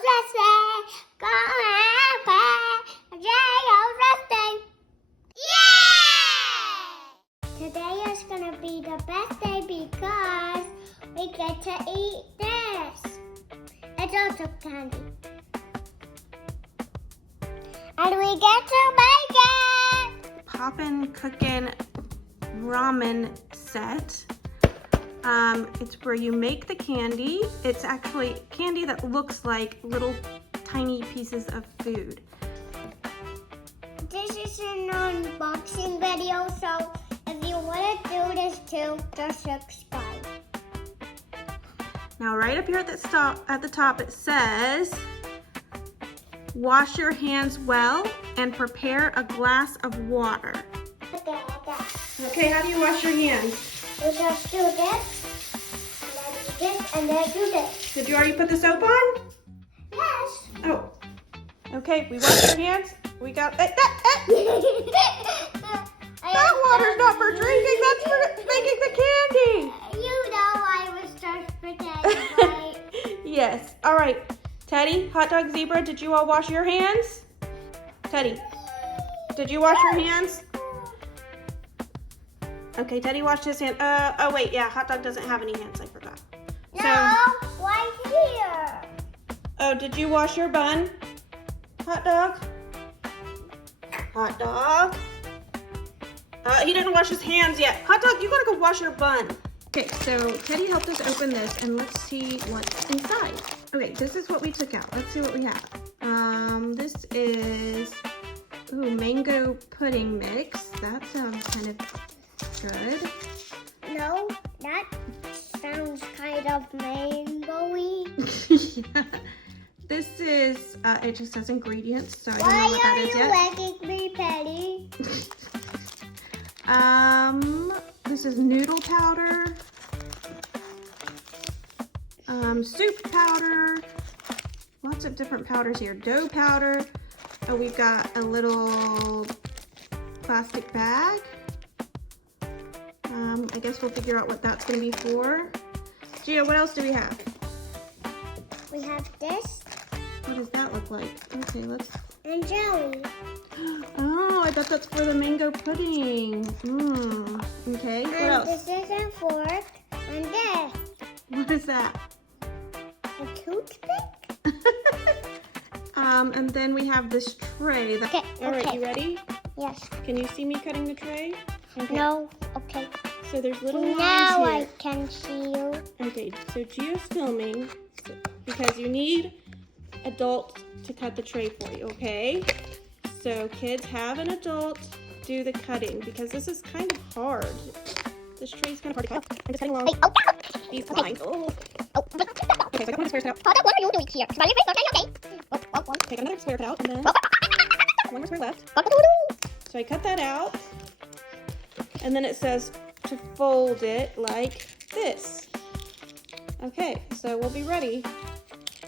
GiosBestDay. Go and play GiosBestDay. Yay! Today is gonna be the best day because we get to eat this. It's also candy. And we get to make it! Popin Cookin Ramen set. It's where you make the candy. It's actually candy that looks like little tiny pieces of food. This is an unboxing video, so if you want to do this too, just subscribe. Now right up here at the top it says, wash your hands well and prepare a glass of water. Okay, how do you wash your hands? You just do this, and then do this, and then do this. Did you already put the soap on? Yes. Oh. Okay, we wash our hands. We got that water's not for drinking, that's for making the candy. You know I was just pretending, right? Yes. All right. Teddy, Hot Dog, Zebra, did you all wash your hands? Teddy, did you wash your hands? Okay, Teddy washed his hand. Oh wait, yeah, Hot Dog doesn't have any hands, I forgot. No, right here. Oh, did you wash your bun? Hot Dog? Hot Dog? He didn't wash his hands yet. Hot Dog, you gotta go wash your bun. Okay, so Teddy helped us open this, and let's see what's inside. Okay, this is what we took out. Let's see what we have. This is mango pudding mix. That sounds kind of good. No, that sounds kind of mango-y. Yeah. This is, it just says ingredients, so I don't know Why what that are is you yet. wagging me, Penny? This is noodle powder, soup powder, lots of different powders here, dough powder, and we've got a little plastic bag. I guess we'll figure out what that's going to be for. Gia, what else do we have? We have this. What does that look like? Okay, let's... And jelly. Oh, I bet that's for the mango pudding. Okay, what And else? this is a fork. And this. What is that? A toothpick? And then we have this tray. Okay, All right, okay. you ready? Yes. Can you see me cutting the tray? Okay. No. Okay. So there's little lines Now here. I can see you. Okay, so Gio's filming because you need adults to cut the tray for you, okay? So kids, have an adult do the cutting because this is kind of hard. This tray's kind of hard to cut. I'm just cutting along these lines. Oh. Okay, so I got one square cut out. Hold on, what are you doing here? Smile your face, okay? Okay, got another square cut out, and then one more square left. So I cut that out, and then it says to fold it like this. Okay, so we'll be ready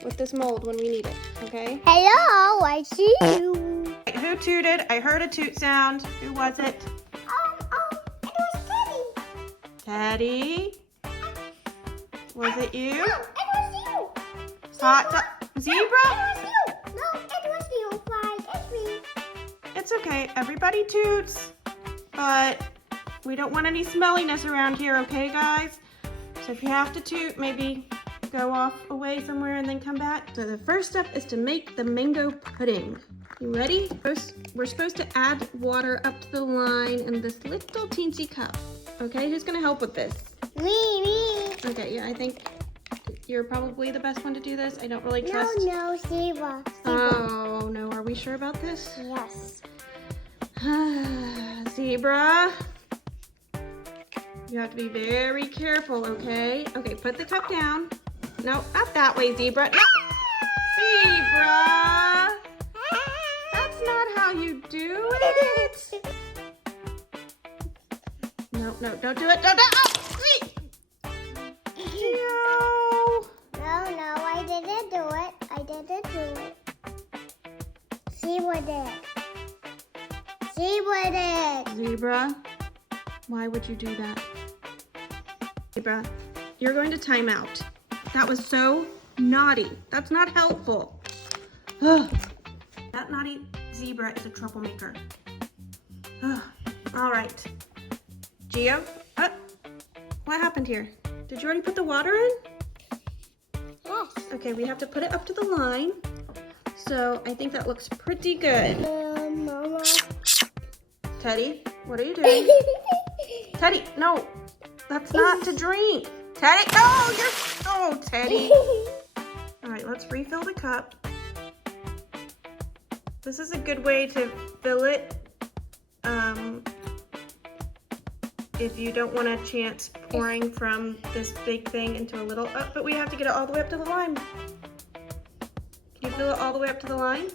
with this mold when we need it, okay? Hello, I see you. Who tooted? I heard a toot sound. Who was it? It was Teddy. Teddy? Was it you? No, it was you. Hot dog? Zebra? It was you. No, it was you. Fine, it's me. It's okay. Everybody toots, but we don't want any smelliness around here, okay, guys? So if you have to toot, maybe go off away somewhere and then come back. So the first step is to make the mango pudding. You ready? First, we're supposed to add water up to the line in this little teensy cup. Okay, who's gonna help with this? Me. Okay, yeah, I think you're probably the best one to do this. I don't really trust. No, Zebra. Oh, no, are we sure about this? Yes. Zebra. You have to be very careful, okay? Okay, put the cup down. No, not that way, Zebra. No. Zebra! That's not how you do it. No, don't do it. Don't do it. Oh, sweet. No, I didn't do it. Zebra did. Zebra, why would you do that? Zebra, you're going to time out. That was so naughty. That's not helpful. Ugh. That naughty zebra is a troublemaker. Ugh. All right. Gio, what happened here? Did you already put the water in? Yes. Okay, we have to put it up to the line. So I think that looks pretty good. Mama. Teddy, what are you doing? Teddy, no, that's not to drink. Teddy, no, oh, Teddy. All right, let's refill the cup. This is a good way to fill it if you don't want a chance pouring from this big thing into a little, but we have to get it all the way up to the line. Can you fill it all the way up to the line?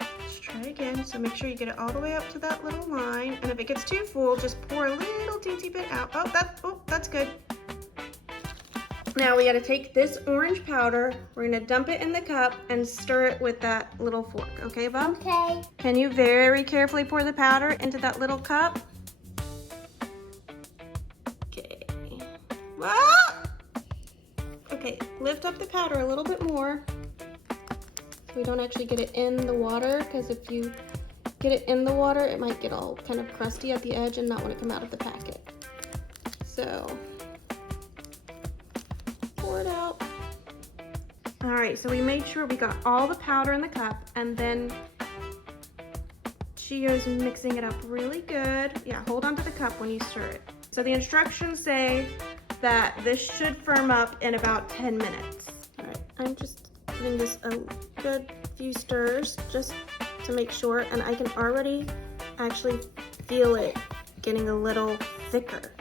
Let's try again. So make sure you get it all the way up to that little line. And if it gets too full, just pour a little teensy bit out. Oh, that's good. Now we gotta take this orange powder, we're gonna dump it in the cup and stir it with that little fork. Okay, Bob? Okay. Can you very carefully pour the powder into that little cup? Okay. Ah! Okay, lift up the powder a little bit more so we don't actually get it in the water, because if you get it in the water, it might get all kind of crusty at the edge and not want to come out of the packet. So, pour it out. All right, so we made sure we got all the powder in the cup, and then Gio's mixing it up really good. Yeah, hold on to the cup when you stir it. So the instructions say that this should firm up in about 10 minutes. All right, I'm just giving this a good few stirs just to make sure, and I can already actually feel it getting a little thicker.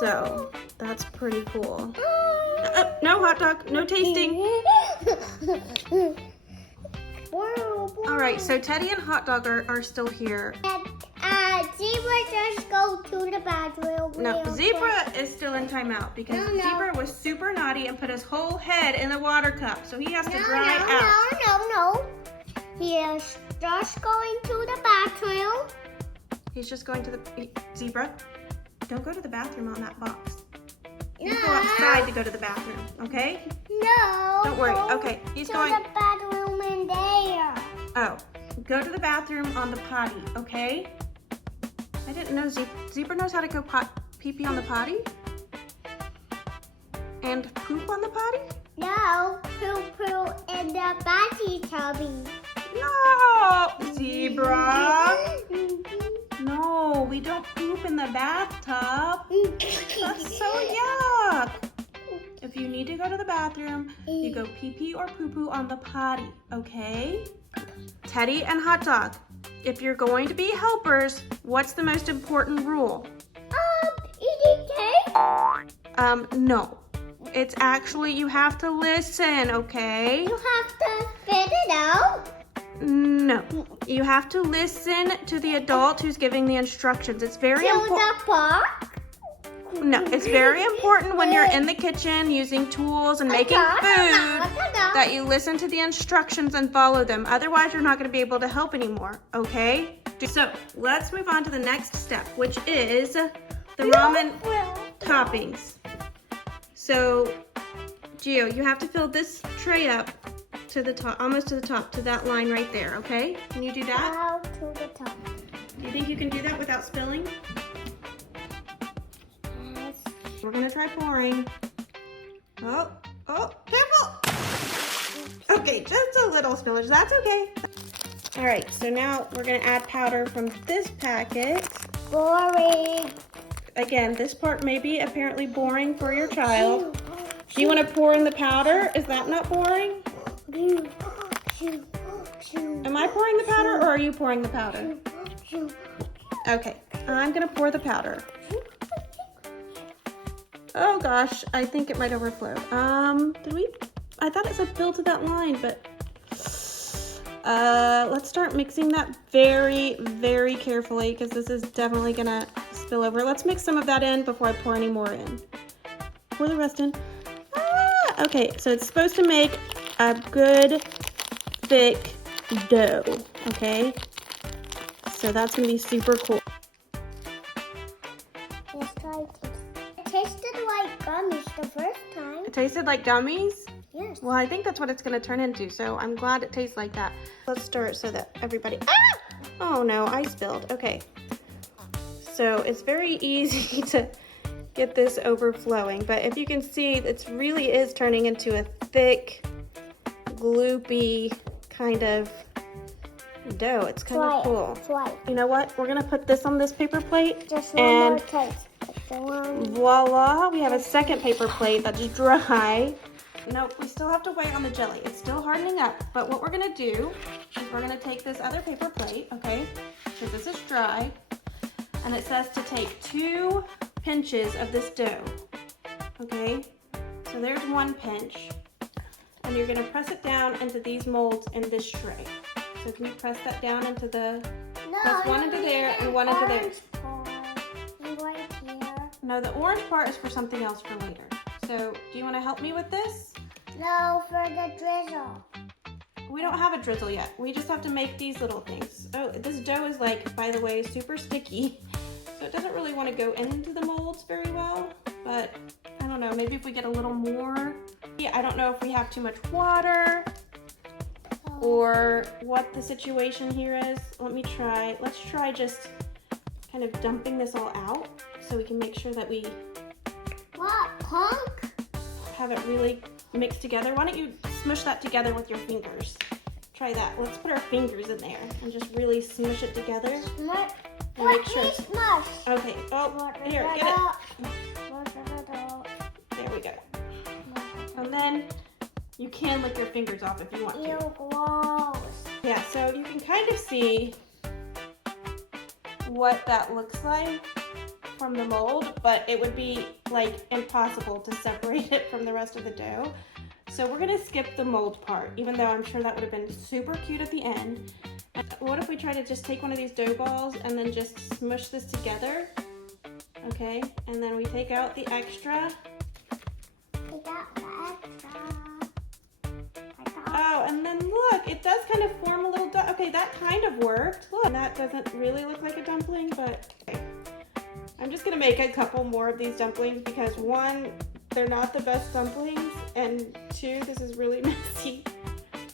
So that's pretty cool. No hot dog, no tasting. All right, so Teddy and Hot Dog are still here. Zebra just go to the bathroom. No, Zebra is still in timeout because Zebra was super naughty and put his whole head in the water cup, so he has to dry out. No. He is just going to the bathroom. He's just going to the... Zebra, don't go to the bathroom on that box. You No. go outside to go to the bathroom, okay? No. Don't worry. Okay, he's going... to the bathroom in there. Oh, go to the bathroom on the potty, okay? I didn't know Zebra knows how to go pee-pee on the potty? And poop on the potty? No, poo in the potty tubby. No, Zebra. No, we don't poop in the bathtub. That's so yuck. If you need to go to the bathroom, you go pee-pee or poo-poo on the potty, okay? Teddy and Hot Dog, if you're going to be helpers, what's the most important rule? Eating cake? No. It's actually, you have to listen, okay? You have to spit it out? No. You have to listen to the adult who's giving the instructions. It's very important. the park? No, it's very important when you're in the kitchen using tools and making food that you listen to the instructions and follow them. Otherwise, you're not going to be able to help anymore, okay? So, let's move on to the next step, which is the ramen toppings. So, Gio, you have to fill this tray up to the top, almost to the top, to that line right there, okay? Can you do that? Out to the top. Do you think you can do that without spilling? Yes. We're gonna try pouring. Oh, careful! Okay, just a little spillage, that's okay. All right, so now we're gonna add powder from this packet. Boring. Again, this part may be apparently boring for your child. Do you wanna pour in the powder? Is that not boring? Am I pouring the powder or are you pouring the powder? Okay, I'm gonna pour the powder. Oh gosh, I think it might overflow. I thought it said fill to that line, but let's start mixing that very, very carefully because this is definitely gonna spill over. Let's mix some of that in before I pour any more in. Pour the rest in. Okay, so it's supposed to make a good, thick dough, okay? So that's gonna be super cool. Let's try it. It tasted like gummies the first time. It tasted like gummies? Yes. Well, I think that's what it's gonna turn into, so I'm glad it tastes like that. Let's stir it so that everybody, ah! Oh no, I spilled, okay. So it's very easy to get this overflowing, but if you can see, it really is turning into a thick, gloopy kind of dough. It's kind of cool. Try. You know what? We're gonna put this on this paper plate. Just one more taste. Voila, we have a second paper plate that's dry. Nope, we still have to wait on the jelly. It's still hardening up, but what we're gonna do is we're gonna take this other paper plate, okay? Because this is dry, and it says to take 2 pinches of this dough, okay? So there's 1 pinch, and you're gonna press it down into these molds in this tray. So can you press that down into the, press 1 into there and 1 into there. Right here. No, the orange part is for something else for later. So do you wanna help me with this? No, for the drizzle. We don't have a drizzle yet. We just have to make these little things. Oh, this dough is like, by the way, super sticky. So it doesn't really want to go into the molds very well, but I don't know, maybe if we get a little more. Yeah, I don't know if we have too much water or what the situation here is. Let me try, let's try just kind of dumping this all out so we can make sure that we have it really mixed together. Why don't you smush that together with your fingers? Try that. Let's put our fingers in there and just really smush it together. Make sure. Smush. Okay. Oh, here, get it. There we go. And then you can lick your fingers off if you want to. Ew, gross. Yeah, so you can kind of see what that looks like from the mold, but it would be like impossible to separate it from the rest of the dough. So we're gonna skip the mold part, even though I'm sure that would have been super cute at the end. What if we try to just take one of these dough balls and then just smush this together? Okay, and then we take out the extra. Oh, and then look, it does kind of form a little okay, that kind of worked. Look, and that doesn't really look like a dumpling, but okay. I'm just gonna make a couple more of these dumplings because 1, they're not the best dumplings, and 2, this is really messy.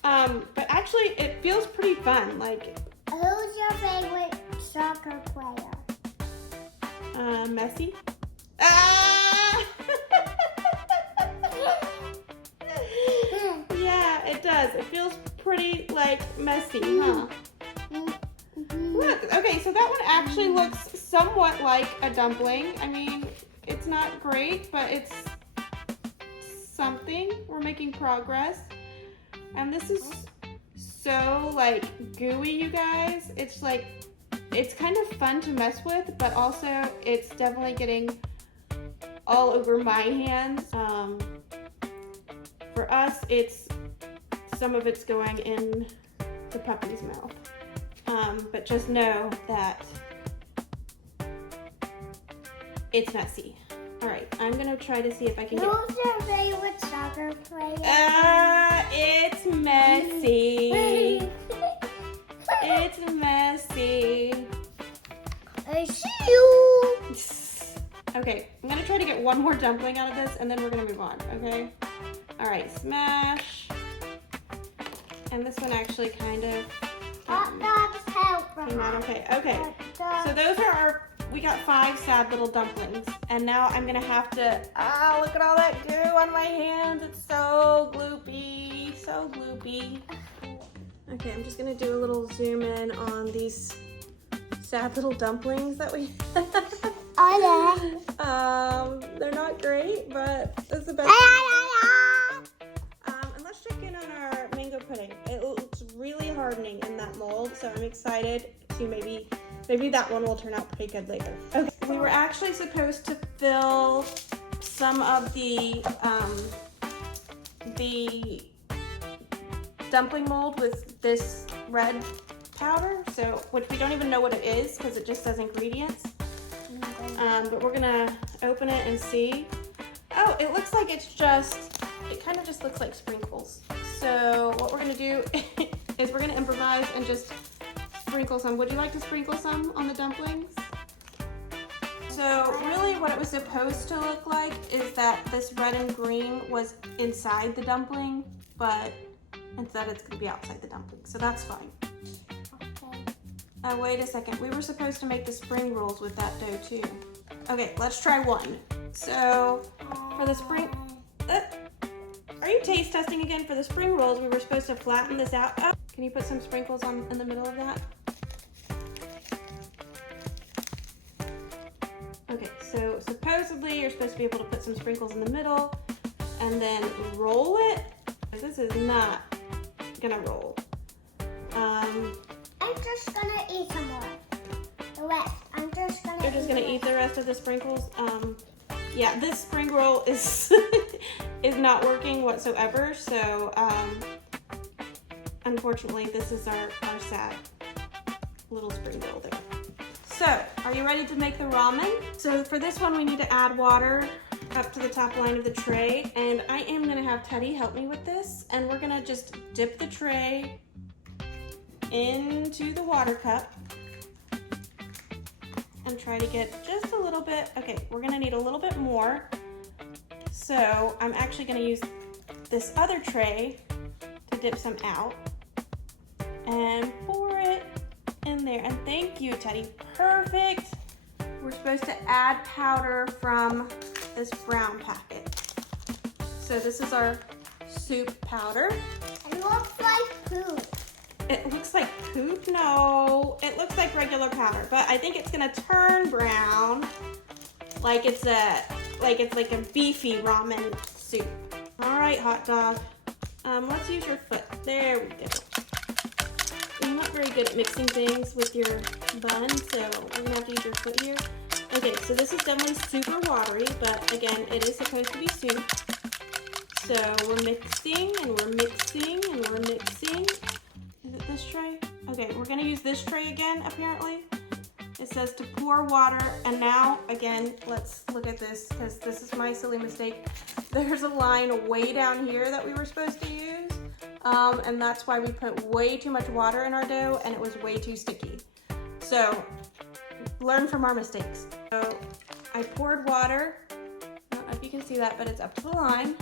But actually, it feels pretty fun. Like, who's your favorite soccer player? Messi. Ah! Yeah, it does. It feels pretty like messy, huh? Look, okay, so that one actually looks somewhat like a dumpling. I mean, it's not great, but it's something. We're making progress. And this is so like gooey, you guys. It's like, it's kind of fun to mess with, but also it's definitely getting all over my hands. For us, some of it's going in the puppy's mouth. But just know that it's messy. All right, I'm gonna try to see if I can get. Who's your favorite soccer player? It's messy. It's messy. I see you. Okay, I'm gonna try to get one more dumpling out of this, and then we're gonna move on. Okay. All right, smash. And this one actually kind of. Hot dogs help. Came out okay. Okay. So those are we got 5 sad little dumplings. And now I'm gonna have to, look at all that goo on my hands. It's so gloopy, so gloopy. Okay, I'm just gonna do a little zoom in on these sad little dumplings that we have. Oh yeah. They're not great, but it's the best. And let's check in on our mango pudding. It looks really hardening in that mold, so I'm excited to maybe that one will turn out pretty good later. Okay, we were actually supposed to fill some of the dumpling mold with this red powder, which we don't even know what it is because it just says ingredients. But we're gonna open it and see. Oh, it looks like it kind of just looks like sprinkles. So what we're gonna do is we're gonna improvise and just sprinkle some. Would you like to sprinkle some on the dumplings? So really what it was supposed to look like is that this red and green was inside the dumpling, but instead it's gonna be outside the dumpling, so that's fine. Okay. Wait a second, we were supposed to make the spring rolls with that dough too. Okay, let's try one. So for the spring, are you taste testing again? For the spring rolls, we were supposed to flatten this out. Oh, can you put some sprinkles in the middle of that? Okay, so supposedly you're supposed to be able to put some sprinkles in the middle and then roll it. This is not gonna roll. I'm just gonna eat some more. The rest. I'm just gonna. You're just gonna eat the rest of the sprinkles. Yeah, this spring roll is is not working whatsoever. So unfortunately, this is our sad little spring roll there. So, are you ready to make the ramen? So for this one, we need to add water up to the top line of the tray, and I am gonna have Teddy help me with this, and we're gonna just dip the tray into the water cup and try to get just a little bit. Okay, we're gonna need a little bit more. So I'm actually gonna use this other tray to dip some out and pour it in there. And thank you, Teddy, perfect. We're supposed to add powder from this brown packet. So this is our soup powder. It looks like poop. It looks like poop? No, it looks like regular powder, but I think it's gonna turn brown like it's like a beefy ramen soup. All right, hot dog. Let's use your foot. There we go. You're not very good at mixing things with your bun, so we're gonna have to use your foot here. Okay, so this is definitely super watery, but again, it is supposed to be soup. So we're mixing and we're mixing and we're mixing. Is it this tray? Okay, we're gonna use this tray again, apparently. It says to pour water, and now, again, let's look at this, because this is my silly mistake. There's a line way down here that we were supposed to use, and that's why we put way too much water in our dough, and it was way too sticky. So, learn from our mistakes. So, I poured water. I don't know if you can see that, but it's up to the line.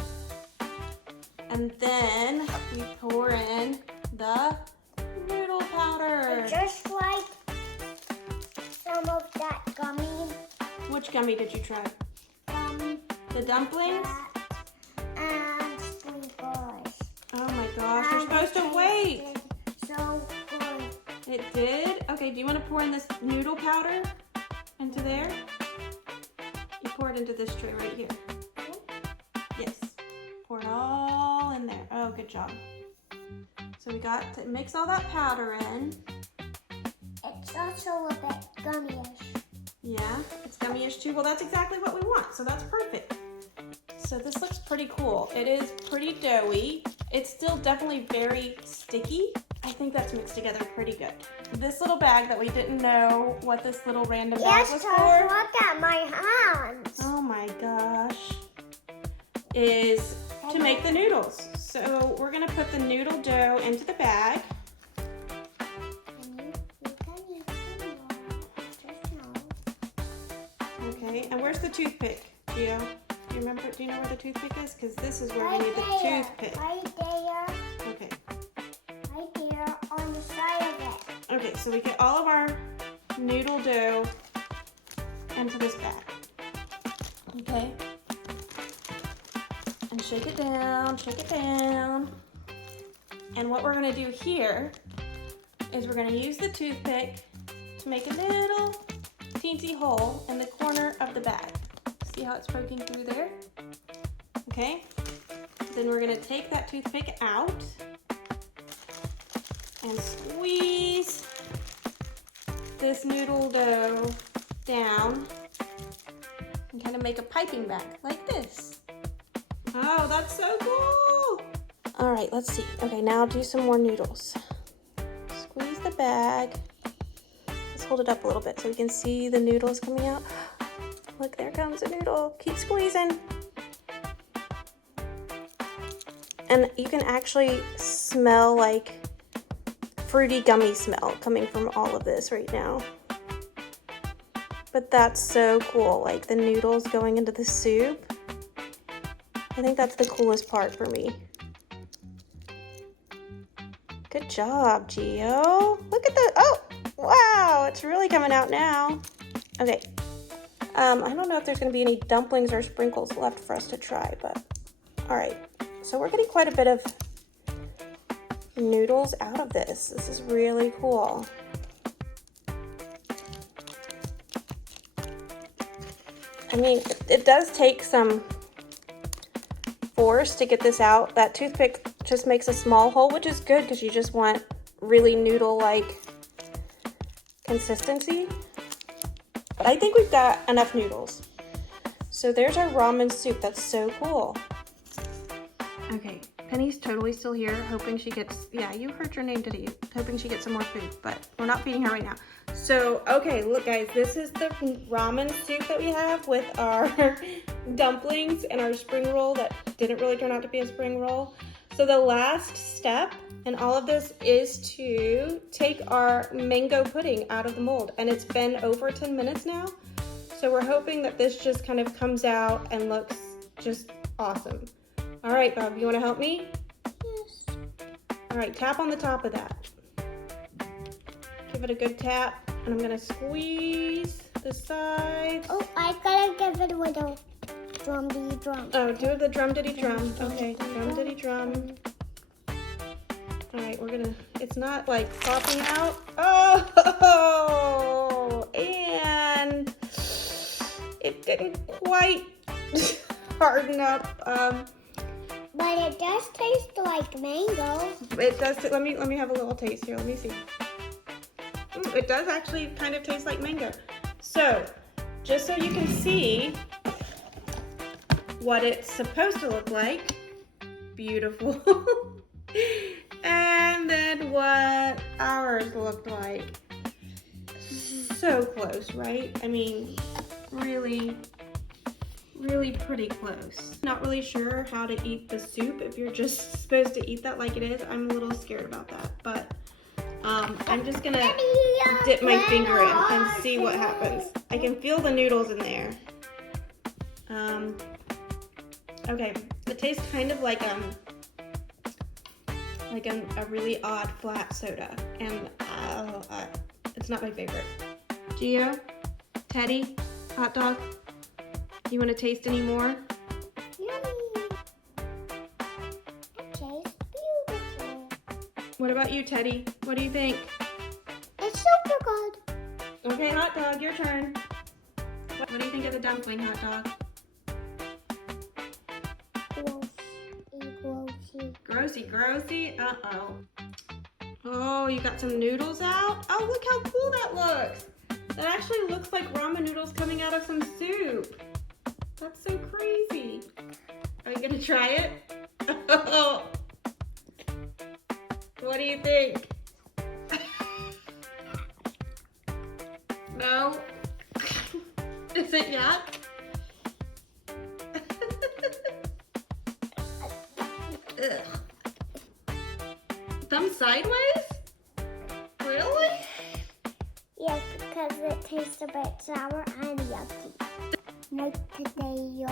And then we pour in the noodle powder. Just like some of that gummy. Which gummy did you try? The dumplings? And sprinkles. Oh my gosh, you're supposed to wait. So good. It did? Okay, do you want to pour in this noodle powder into there? You pour it into this tray right here. Yes. Pour it all in there. Oh, good job. So we got to mix all that powder in. It's also a bit gummyish. Yeah, it's gummyish too. Well, that's exactly what we want, so that's perfect. So this looks pretty cool. It is pretty doughy. It's still definitely very sticky. I think that's mixed together pretty good. This little bag that we didn't know what this little random bag was for. Look at my hands. Oh my gosh. Is to make the noodles. So we're gonna put the noodle dough into the bag. Okay, and where's the toothpick, Gio? Do you remember? Do you know where the toothpick is? Because this is where we need the toothpick. Right there. Okay. Right there on the side of it. Okay, so we get all of our noodle dough into this bag. Okay. And shake it down, shake it down. And what we're gonna do here is we're gonna use the toothpick to make a little teensy hole in the corner of the bag. See how it's poking through there? Okay. Then we're gonna take that toothpick out and squeeze this noodle dough down and kind of make a piping bag like this. Oh, that's so cool. All right, let's see. Okay, now do some more noodles. Squeeze the bag. Let's hold it up a little bit so we can see the noodles coming out. Look, there comes a noodle. Keep squeezing. And you can actually smell like fruity gummy smell coming from all of this right now. but that's so cool. Like the noodles going into the soup. I think that's the coolest part for me. Good job, Gio. Look at the, oh, wow, it's really coming out now. Okay, I don't know if there's gonna be any dumplings or sprinkles left for us to try, but all right. So we're getting quite a bit of noodles out of this. This is really cool. I mean, it does take some force to get this out. That toothpick just makes a small hole, which is good because you just want really noodle-like consistency. But I think we've got enough noodles. So there's our ramen soup. That's so cool. Okay, Penny's totally still here, hoping she gets, yeah, you heard your name today, hoping she gets some more food, but we're not feeding her right now. So, okay, look guys, this is the ramen soup that we have with our dumplings and our spring roll that didn't really turn out to be a spring roll. So the last step in all of this is to take our mango pudding out of the mold, and it's been over 10 minutes now. So we're hoping that this just kind of comes out and looks just awesome. All right, Bob, you want to help me? Yes. All right, tap on the top of that. Give it a good tap, and I'm gonna squeeze the sides. Oh, I gotta give it a little drum diddy drum. Oh, do the drum diddy drum. Okay, drum diddy drum. All right, we're gonna, it's not like popping out. Oh, and it didn't quite harden up. But it does taste like mango. It does. Let me have a little taste here. Let me see. It does actually kind of taste like mango. So, just so you can see what it's supposed to look like, beautiful. And then what ours looked like. So close, right? I mean, really pretty close. Not really sure how to eat the soup if you're just supposed to eat that like it is. I'm a little scared about that, but I'm just gonna dip my finger in and see what happens. I can feel the noodles in there. Okay, it tastes kind of like a really odd flat soda, and it's not my favorite. Gio, Teddy, hot dog. You want to taste any more? Yummy. It tastes beautiful. What about you, Teddy? What do you think? It's super good. Okay, hot dog, your turn. What do you think of the dumpling, hot dog? Grossy. Uh-oh. Oh, you got some noodles out? Oh, look how cool that looks. That actually looks like ramen noodles coming out of some soup. That's so crazy. Are you gonna try it? What do you think? No? Is it yuck? Ugh. Thumb sideways? Really? Yes, because it tastes a bit sour and yucky. Make today your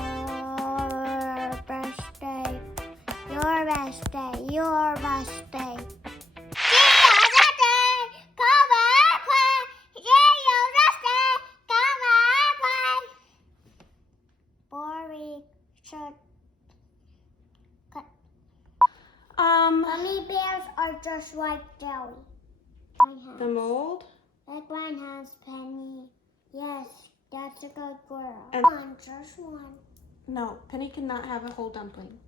best day. Your best day. Your best day. Gummy bears are just like jelly. The mold? Like mine has Penny. Yes, that's a good girl. And just one. no, Penny cannot have a whole dumpling.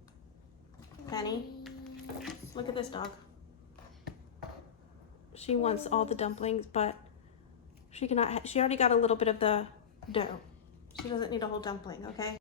Penny, look at this dog. She wants all the dumplings, but she cannot. She already got a little bit of the dough. She doesn't need a whole dumpling, okay?